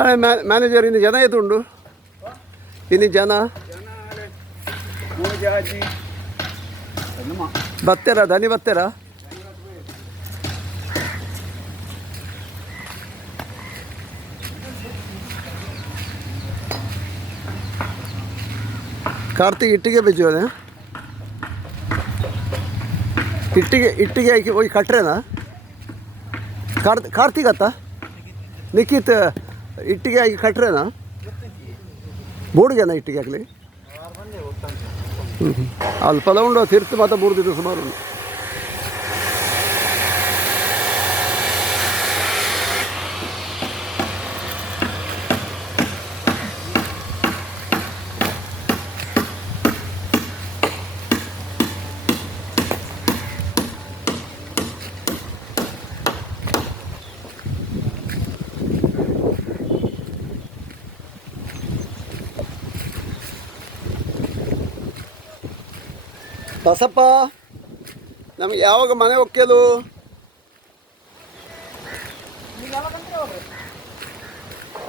ನಾಳೆ ಮ್ಯಾನೇಜರ್ ಇನ್ನು ಜನ ಎತ್ತುಂಡು ಇನ್ನು ಜನ ಬತ್ತೇರ ದನಿ ಬತ್ತೇರ ಕಾರ್ತಿಕ್ ಇಟ್ಟಿಗೆ ಬೆಚ್ಚೋದೆ ಇಟ್ಟಿಗೆ ಆಯ್ಕೆ ಹೋಗಿ ಕಟ್ರೇನಾ ಕಾರ್ತಿಕ್ ಅತ್ತ ನಿಖಿತ್ ಇಟ್ಟಿಗೆ ಆಗಿ ಕಟ್ರೇನಾ ಬೋಡಿಗೆನಾ ಇಟ್ಟಿಗೆ ಆಗಲಿ ಅಲ್ಪಲ ಉಂಡು ತಿರ್ತು ಮಾತ್ರ 3 ದಿವಸ ಸುಮಾರು ಉಂಟು. ಬಸಪ್ಪ ನಮಗೆ ಯಾವಾಗ ಮನೆ ಒಕ್ಕೆದು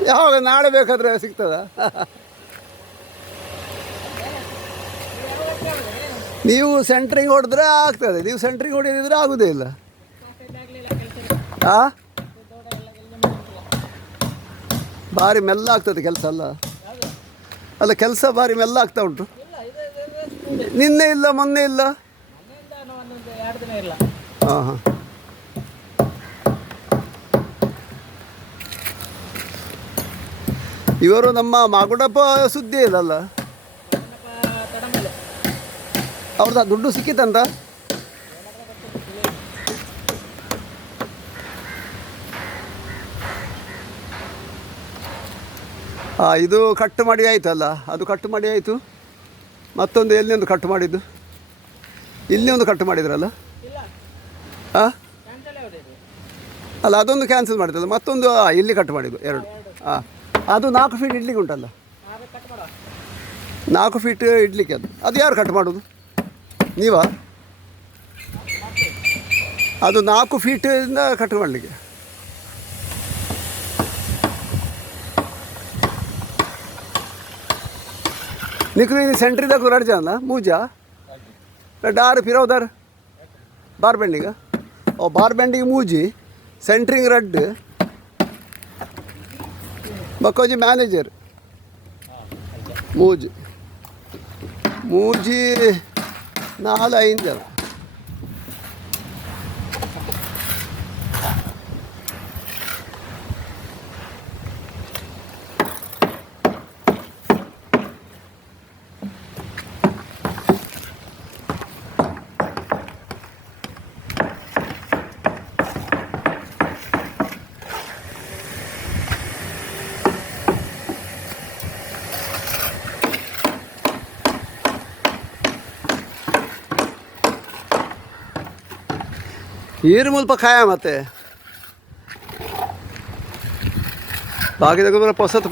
ಯಾವಾಗ ನಾಳೆ ಬೇಕಾದ್ರೆ ಸಿಗ್ತದ ನೀವು ಸೆಂಟ್ರಿಂಗ್ ಹೊಡೆದ್ರೆ ಆಗ್ತದೆ ನೀವು ಸೆಂಟ್ರಿಂಗ್ ಹೊಡೆದಿದ್ರೆ ಆಗೋದೇ ಇಲ್ಲ ಭಾರಿ ಮೆಲ್ಲ ಆಗ್ತದೆ ಕೆಲಸ ಅಲ್ಲ ಕೆಲಸ ಭಾರಿ ಮೆಲ್ಲ ಆಗ್ತಾ ಉಂಟು ನಿನ್ನೆ ಇಲ್ಲ ಮೊನ್ನೆ ಇಲ್ಲ ಹಾಂ ಹಾಂ ಇವರು ನಮ್ಮ ಮಾಗುಡಪ್ಪ ಸುದ್ದಿ ಇದಲ್ಲ ಅವ್ರದ್ದು ದುಡ್ಡು ಸಿಕ್ಕಿತ್ತಂತ ಇದು ಕಟ್ಟು ಮಾಡಿ ಆಯ್ತಲ್ಲ ಅದು ಕಟ್ಟು ಮಾಡಿ ಆಯಿತು ಮತ್ತೊಂದು ಎಲ್ಲಿ ಒಂದು ಕಟ್ಟು ಮಾಡಿದ್ದು ಇಲ್ಲಿ ಒಂದು ಕಟ್ಟು ಮಾಡಿದ್ರಲ್ಲ ಹಾಂ ಅಲ್ಲ ಅದೊಂದು ಕ್ಯಾನ್ಸಲ್ ಮಾಡಿದ್ದಲ್ಲ ಮತ್ತೊಂದು ಇಲ್ಲಿ ಕಟ್ಟು ಮಾಡಿದ್ದು 2 ಅದು 4 ಫೀಟ್ ಇಡ್ಲಿಕ್ಕೆ ಉಂಟಲ್ಲ 4 ಫೀಟ್ ಇಡ್ಲಿಕ್ಕೆ ಅದು ಯಾರು ಕಟ್ ಮಾಡೋದು ನೀವಾ ಅದು 4 ಫೀಟಿಂದ ಕಟ್ ಮಾಡಲಿಕ್ಕೆ निकली सेंट्री तक रट जाना मूजा डार फिर उधर बार बेंडिंग और बार बेंडिंग मूजी सेंटरिंग रड बकोजी मैनेजर मूज मूजी 4-5 जन ನೀರು ಮುಲ್ಪ ಖಾಯ ಮತ್ತೆ ಬಾಕಿ ತಗೊಂಡ್ರೆ ಪೊಸತ್ತು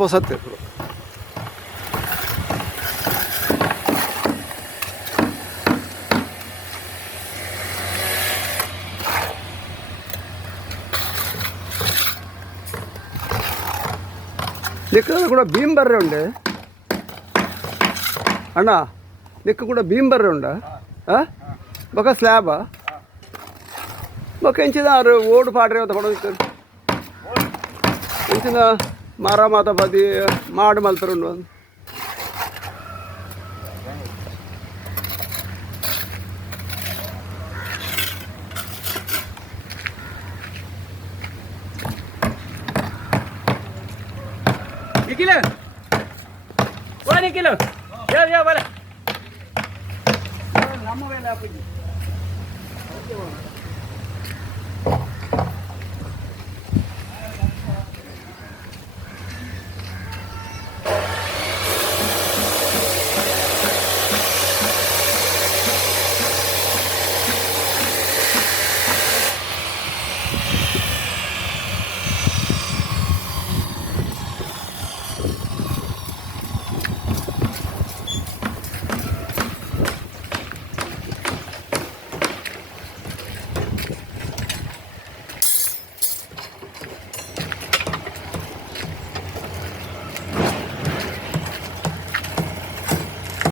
ನಿಕ್ಕ ಕೂಡ ಭೀಮ್ ಬರ್ರೆ ಉಂಡೆ ಅಣ್ಣ ನಿಕ್ಕ ಕೂಡ ಭೀಮ್ ಬರ್ರೆ ಉಂಡ ಬೊಕ್ಕ ಸ್ಲ್ಯಾಬಾ ಬೊಕ್ಕ ಇಂಚಿನ ಓಡು ಪಾಡ್ರೆ ಅಂತ ಹೊಡೋದು ಇಂಚಿನ ಮರ ಮಾತ ಬದಿ ಮಾಡು ಮಲ್ತಾರೆ ಉಂಡು किलो यो बोले ನಮ್ಮ ವೇಳೆ ಹಾಕಿ